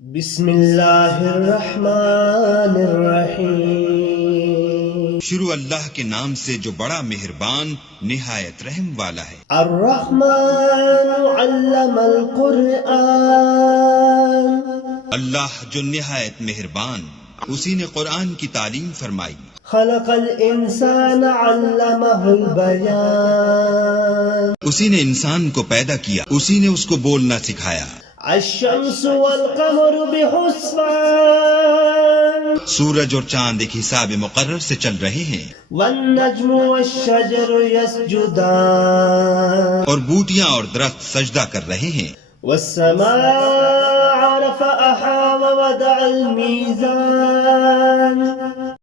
بسم اللہ الرحمن الرحیم۔ شروع اللہ کے نام سے جو بڑا مہربان نہایت رحم والا ہے۔ الرحمن علم القرآن۔ اللہ جو نہایت مہربان، اسی نے قرآن کی تعلیم فرمائی۔ خلق الانسان علمہ البیان۔ اسی نے انسان کو پیدا کیا، اسی نے اس کو بولنا سکھایا۔ الشمس والقمر بحسبان۔ سورج اور چاند ایک حساب مقرر سے چل رہے ہیں، والنجم والشجر يسجدان۔ اور بوٹیاں اور درخت سجدہ کر رہے ہیں۔ والسماء رفعها ووضع الميزان۔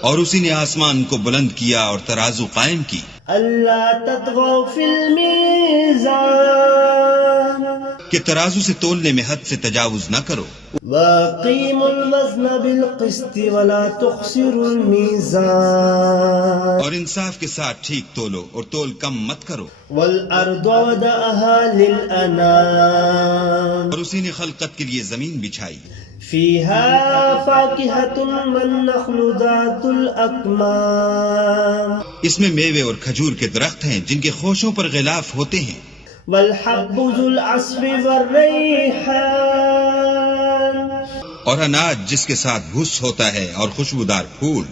اور اسی نے آسمان کو بلند کیا اور ترازو قائم کی۔ اللہ تطغوا فی المیزان۔ کہ ترازو سے تولنے میں حد سے تجاوز نہ کرو۔ وَأَقِيمُوا الْوَزْنَ بِالْقِسْطِ وَلَا تُخْسِرُوا الْمِيزَانَ۔ اور انصاف کے ساتھ ٹھیک تولو اور تول کم مت کرو۔ وَالْأَرْضَ وَضَعَهَا لِلْأَنَامِ۔ اور اسی نے خلقت کے لیے زمین بچھائی۔ فِيهَا فَاكِهَةٌ وَالنَّخْلُ ذَاتُ الْأَكْمَامِ۔ اس میں میوے اور کھجور کے درخت ہیں جن کے خوشوں پر غلاف ہوتے ہیں۔ وَالْحَبُّ ذُو الْعَصْفِ وَالرَّيْحَانِ۔ اور اناج جس کے ساتھ بھس ہوتا ہے اور خوشبودار پھول۔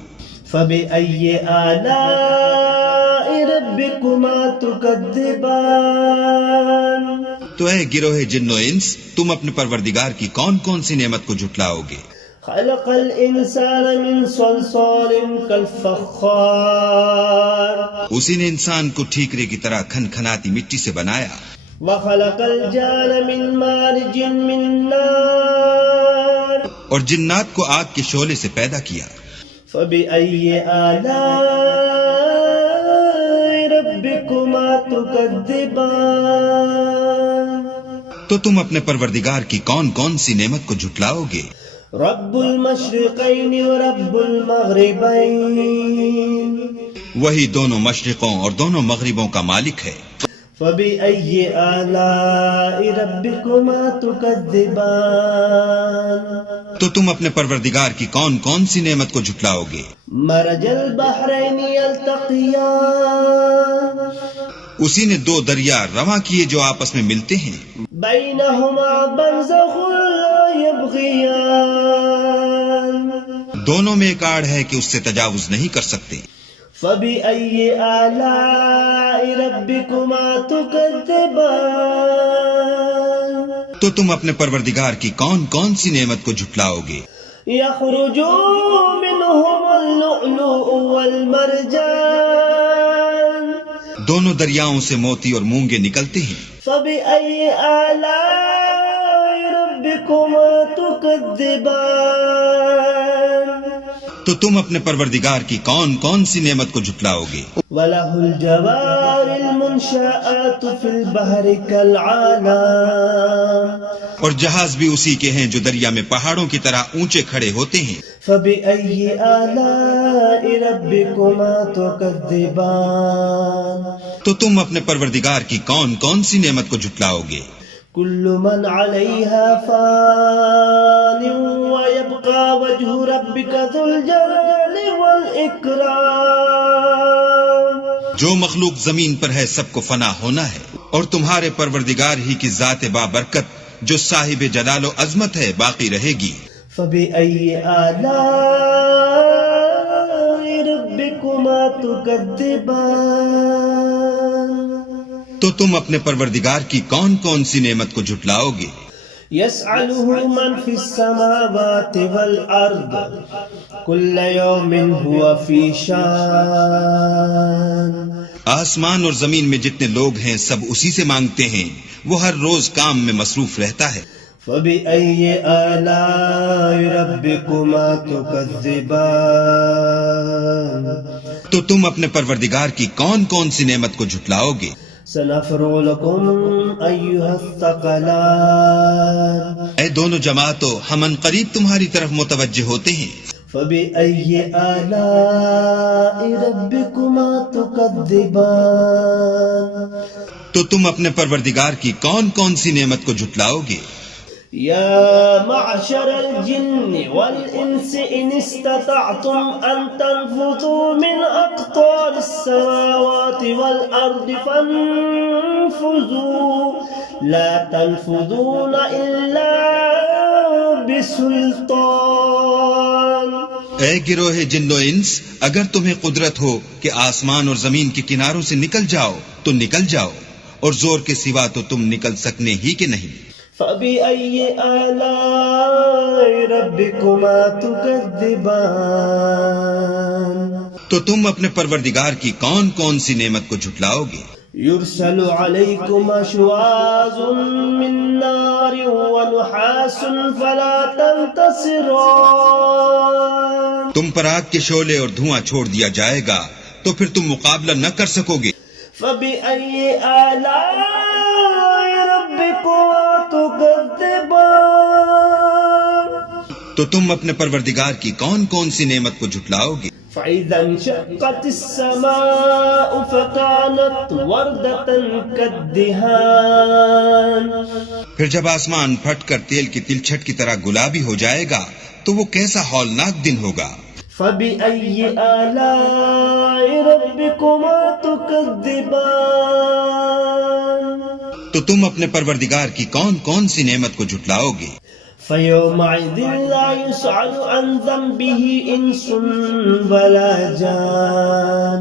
فَبِأَيِّ آلَاءِ رَبِّكُمَا تُكَذِّبَانِ۔ تو اے گروہ جن و انس، تم اپنے پروردگار کی کون کون سی نعمت کو جھٹلاؤ گے؟ خلق الانسان من صلصال كالفخار۔ اسی نے انسان کو ٹھیکرے کی طرح کھن کھناتی مٹی سے بنایا۔ وخلق الجان من مارج من نار۔ اور جنات کو آگ کے شعلے سے پیدا کیا۔ فبأي آلاء ربكما تكذبان۔ تو تم اپنے پروردگار کی کون کون سی نعمت کو جھٹلاؤ گے؟ رب المشرقین ورب المغربین۔ وہی دونوں مشرقوں اور دونوں مغربوں کا مالک ہے۔ فبأي آلاء ربكما تكذبان۔ تو تم اپنے پروردگار کی کون کون سی نعمت کو جھٹلاؤ گے؟ مرج البحرین یلتقیان۔ اسی نے دو دریا رواں کیے جو آپس میں ملتے ہیں۔ بینہما برزخ لا یبغیان۔ دونوں میں ایک آڑ ہے کہ اس سے تجاوز نہیں کر سکتے۔ فبأي آلاء ربكما تكذبان۔ تو تم اپنے پروردگار کی کون کون سی نعمت کو جھٹلاؤ گے؟ یخرج منہما اللؤلؤ والمرجان۔ دونوں دریاؤں سے موتی اور مونگے نکلتے ہیں۔ فبأي آلاء ربكما تكذبان۔ تو تم اپنے پروردگار کی کون کون سی نعمت کو جھٹلاؤ گے؟ وَلَهُ الْجَوَارِ الْمُنْشَآتُ فِي الْبَحْرِ كَالْأَعْلَامِ۔ اور جہاز بھی اسی کے ہیں جو دریا میں پہاڑوں کی طرح اونچے کھڑے ہوتے ہیں۔ فَبِأَيِّ آلَاءِ رَبِّكُمَا تُكَذِّبَانِ۔ تو تم اپنے پروردگار کی کون کون سی نعمت کو جھٹلاؤ گے؟ كُلُّ مَنْ عَلَيْهَا فَانٍ وَيَبْقَى وَجْهُ رَبِّكَ ذُو الْجَلَالِ وَالْإِكْرَامِ۔ جو مخلوق زمین پر ہے سب کو فنا ہونا ہے، اور تمہارے پروردگار ہی کی ذات بابرکت جو صاحب جلال و عظمت ہے باقی رہے گی۔ فَبِأَيِّ آلَاءِ رَبِّكُمَا تُكَذِّبَانِ۔ تو تم اپنے پروردگار کی کون کون سی نعمت کو جھٹلاؤ گے؟ يَسْأَلُهُ مَنْ فِي السَّمَاوَاتِ وَالْأَرْضِ كُلَّ يَوْمٍ هُوَ فِي شَانٍ۔ آسمان اور زمین میں جتنے لوگ ہیں سب اسی سے مانگتے ہیں، وہ ہر روز کام میں مصروف رہتا ہے۔ فَبِأَيِّ آلَاءِ رَبِّكُمَا تُكَذِّبَانِ۔ تو تم اپنے پروردگار کی کون کون سی نعمت کو جھٹلاؤ گے؟ سَنَفْرُغُ لَكُمْ أَيُّهَا الثَّقَلَانِ۔ اے دونوں جماعتوں، ہم ان قریب تمہاری طرف متوجہ ہوتے ہیں۔ فَبِأَيِّ آلَاءِ رَبِّكُمَا تُكَذِّبَانِ۔ تو تم اپنے پروردگار کی کون کون سی نعمت کو جھٹلاؤ گے؟ يا معشر الجن والإنس إن استطعتم أن تنفذوا من أقطار السماوات والأرض فانفذوا لا تنفذون إلا بسلطان. اے گروہ جن و انس، اگر تمہیں قدرت ہو کہ آسمان اور زمین کے کناروں سے نکل جاؤ تو نکل جاؤ، اور زور کے سوا تو تم نکل سکنے ہی کہ نہیں. فَبِأَيِّ آلَاءِ رَبِّكُمَا تُكَذِّبَانِ. تو تم اپنے پروردگار کی کون کون سی نعمت کو جھٹلاؤ گے؟ يُرْسَلُ عَلَيْكُمَا شُوَاظٌ مِّن نَّارٍ وَنُحَاسٌ فَلَا تَنتَصِرَانِ. تم پر آگ کے شعلے اور دھواں چھوڑ دیا جائے گا تو پھر تم مقابلہ نہ کر سکو گے. فَبِأَيِّ آلَاءِ رَبِّكُمَا تُكَذِّبَانِ. تو تم اپنے پروردگار کی کون کون سی نعمت کو جھٹلاؤ گے؟ فَإِذَا انشَقَّتِ السَّمَاءُ فَكَانَتْ وَرْدَةً كَالدِّهَانِ. پھر جب آسمان پھٹ کر تیل کی تلچھٹ کی طرح گلابی ہو جائے گا تو وہ کیسا ہولناک دن ہوگا. فَبِأَيِّ آلَاءِ رَبِّكُمَا تُكَذِّبَانِ. تو تم اپنے پروردگار کی کون کون سی نعمت کو جھٹلاؤ گے؟ فَيَوْمَئِذٍ لَا يُسْأَلُ عَنْ ذَنبِهِ إِنسٌ وَلَا جَانٌ.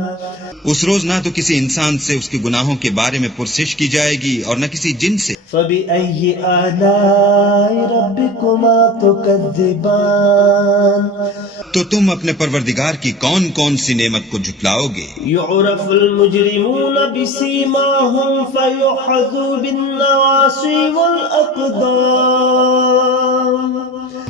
اس روز نہ تو کسی انسان سے اس کے گناہوں کے بارے میں پرسش کی جائے گی اور نہ کسی جن سے. فَبِأَيِّ آلَاءِ رَبِّكُمَا تُكَذِّبَانِ. تو تم اپنے پروردگار کی کون کون سی نعمت کو جھٹلاؤ گے؟ يُعْرَفُ الْمُجْرِمُونَ بِسِيمَاهُمْ فَيُؤْخَذُوا بِالنَّوَاصِي وَالْأَقْدَامِ.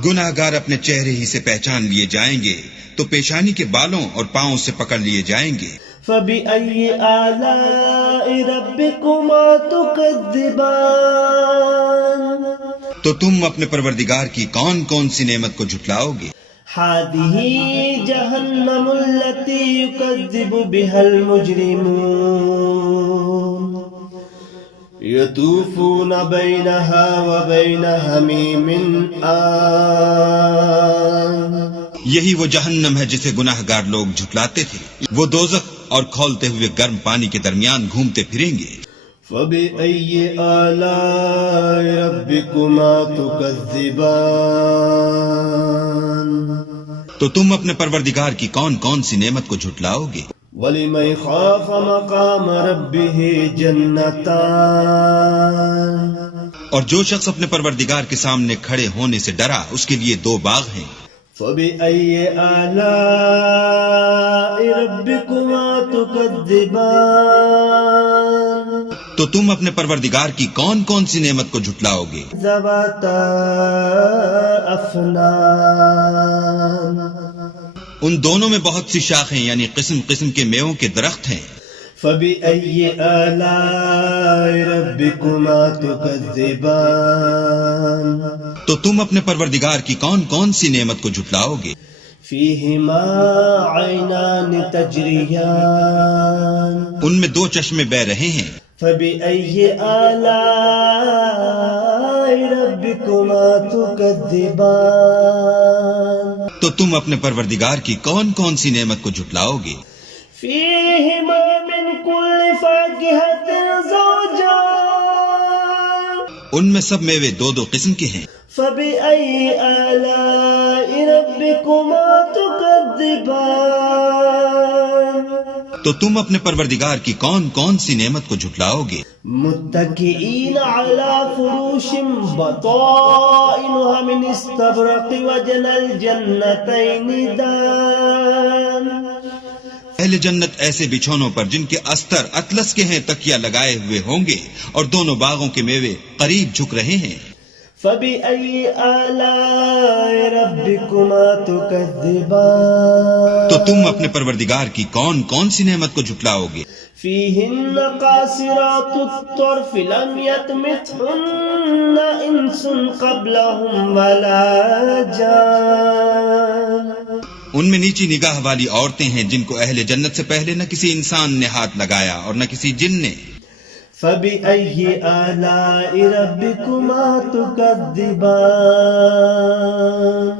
گناہ گار اپنے چہرے ہی سے پہچان لیے جائیں گے تو پیشانی کے بالوں اور پاؤں سے پکڑ لیے جائیں گے. فَبِأَيِّ آلَاءِ رَبِّكُمَا تُكَذِّبَانِ. تو تم اپنے پروردگار کی کون کون سی نعمت کو جھٹلاؤ گے؟ هَذِهِ جَهَنَّمُ الَّتِي يُكَذِّبُ بِهَا الْمُجْرِمُونَ. يَطُوفُونَ بَيْنَهَا وَبَيْنَ حَمِيمٍ آنٍ. یہی وہ جہنم ہے جسے گناہ گار لوگ جھٹلاتے تھے، وہ دوزخ اور کھولتے ہوئے گرم پانی کے درمیان گھومتے پھریں گے. فَبِأَيِّ آلَاءِ رَبِّكُمَا تُكَذِّبَانِ. تو تم اپنے پروردگار کی کون کون سی نعمت کو جھٹلاؤ گے؟ وَلِمَنْ خَافَ مَقَامَ رَبِّهِ جَنَّتَانِ. اور جو شخص اپنے پروردگار کے سامنے کھڑے ہونے سے ڈرا اس کے لیے دو باغ ہیں. فَبِأَيِّ آلَاءِ رَبِّكُمَا تُكَذِّبَانِ. تو تم اپنے پروردگار کی کون کون سی نعمت کو جھٹلاؤ گے؟ ذَوَاتَا أَفْنَانٍ. ان دونوں میں بہت سی شاخیں یعنی قسم قسم کے میووں کے درخت ہیں. فَبِأَيِّ آلَاءِ رَبِّكُمَا تُكَذِّبَانِ. تو تم اپنے پروردگار کی کون کون سی نعمت کو جھٹلاؤ گے؟ فِيهِمَا عَيْنَانِ تَجْرِيَانِ. ان میں دو چشمے بہ رہے ہیں. فَبِأَيِّ آلَاءِ رَبِّكُمَا تُكَذِّبَانِ. تو تم اپنے پروردگار کی کون کون سی نعمت کو جھٹلاؤ گے؟ فِيهِمَا مِن كُلِّ فَاكِهَةٍ زَوْجَانِ. ان میں سب میوے دو دو قسم کے ہیں. فَبِأَيِّ آلَاءِ رَبِّكُمَا تُكَذِّبَانِ. تو تم اپنے پروردگار کی کون کون سی نعمت کو جھٹلاؤ گے؟ متكئين على فروش بطائنها من استبرق وجنى الجنتين دان. اہل جنت ایسے بچھونوں پر جن کے استر اطلس کے ہیں تکیہ لگائے ہوئے ہوں گے اور دونوں باغوں کے میوے قریب جھک رہے ہیں. فَبِأَيِّ آلَاءِ رَبِّكُمَا تُكَذِّبَانِ. تو تم اپنے پروردگار کی کون کون سی نعمت کو جھٹلاؤ گے؟ فِيهِنَّ قَاصِرَاتُ الطَّرْفِ لَمْ يَطْمِثْهُنَّ إِنسٌ قَبْلَهُمْ وَلَا جَانٌ. ان میں نیچی نگاہ والی عورتیں ہیں جن کو اہل جنت سے پہلے نہ کسی انسان نے ہاتھ لگایا اور نہ کسی جن نے. فبأي آلاء ربكما تكذبان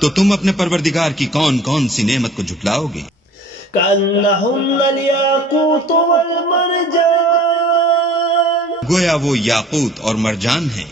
تو تم اپنے پروردگار کی کون کون سی نعمت کو جھٹلاؤ گے؟ كأنهن الياقوت والمرجان گویا وہ یاقوت اور مرجان ہیں۔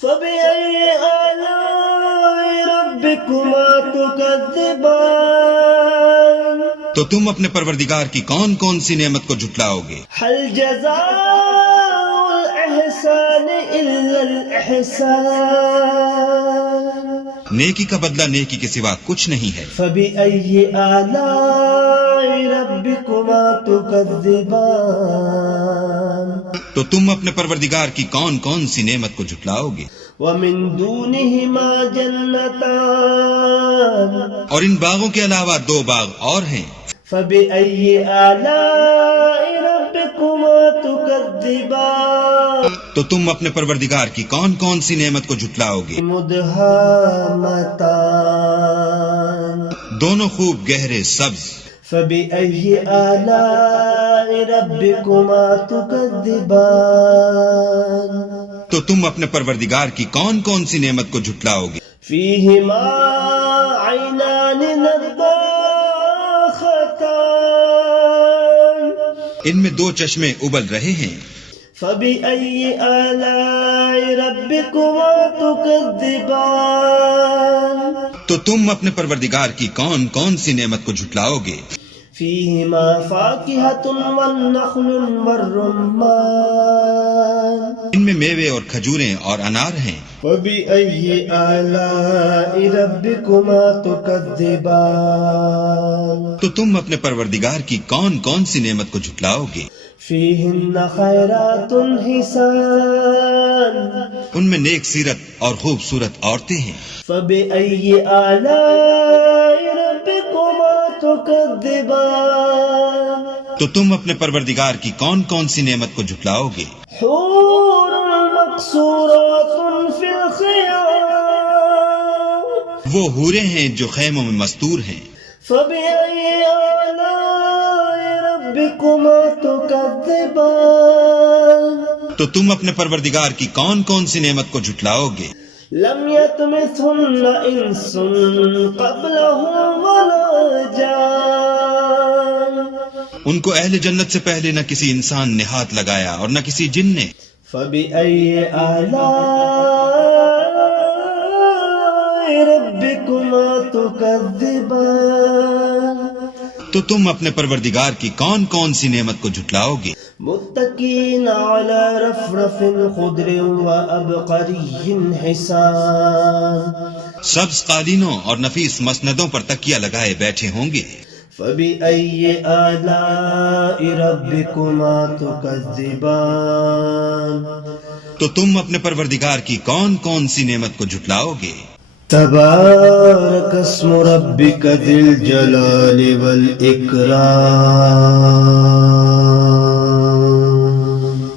فبأي آلاء ربكما تكذبان تو تم اپنے پروردگار کی کون کون سی نعمت کو جھٹلاؤ گے؟ هل جزاء الإحسان إلا الإحسان نیکی کا بدلہ نیکی کے سوا کچھ نہیں ہے۔ فبأي آلاء ربكما تكذبان تو تم اپنے پروردگار کی کون کون سی نعمت کو جھٹلاؤ گے؟ ومن دونهما جنتان اور ان باغوں کے علاوہ دو باغ اور ہیں۔ فبأي آلاء ربكما تكذبان تو تم اپنے پروردگار کی کون کون سی نعمت کو جھٹلاؤ گے؟ مدهامتان دونوں خوب گہرے سبز۔ فبأي آلاء ربكما تكذبان تو تم اپنے پروردگار کی کون کون سی نعمت کو جھٹلاؤ گے؟ فيهما عينان نضاختان ان میں دو چشمے ابل رہے ہیں۔ فبأي آلاء ربكما تكذبان تو تم اپنے پروردگار کی کون کون سی نعمت کو جھٹلاؤ گے؟ فيهما فاكهة والنخل والرمان ان میں میوے اور کھجوریں اور انار ہیں۔ فبأي آلاء ربكما تكذبان تو تم اپنے پروردگار کی کون کون سی نعمت کو جھٹلاؤ گے؟ فيهن خيرات حسان ان میں نیک سیرت اور خوبصورت عورتیں ہیں۔ فبأي آلاء ربكما تكذبان تو تم اپنے پروردگار کی کون کون سی نعمت کو جھٹلاؤ گے؟ حور مقصورات في الخيام وہ حوریں ہیں جو خیموں میں مستور ہیں۔ فبأي آلاء ربكما تكذبان تو تم اپنے پروردگار کی کون کون سی نعمت کو جھٹلاؤ گے؟ لم يطمثهن انس قبلهم ولا جان ان کو اہل جنت سے پہلے نہ کسی انسان نے ہاتھ لگایا اور نہ کسی جن نے۔ فبأي آلاء ربكما تكذبان تو تم اپنے پروردگار کی کون کون سی نعمت کو جھٹلاؤ گے؟ متكئين على رفرف خضر وأبقري حسان سبز قالینوں اور نفیس مسندوں پر تکیہ لگائے بیٹھے ہوں گے۔ فبأي آلاء ربكما تكذبان تو تم اپنے پروردگار کی کون کون سی نعمت کو جھٹلاؤ گے؟ تبارك اسم ربك ذي الجلال والإكرام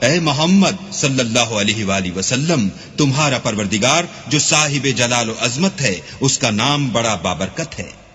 اے محمد صلی اللہ علیہ وآلہ وسلم، تمہارا پروردگار جو صاحب جلال و عظمت ہے، اس کا نام بڑا بابرکت ہے۔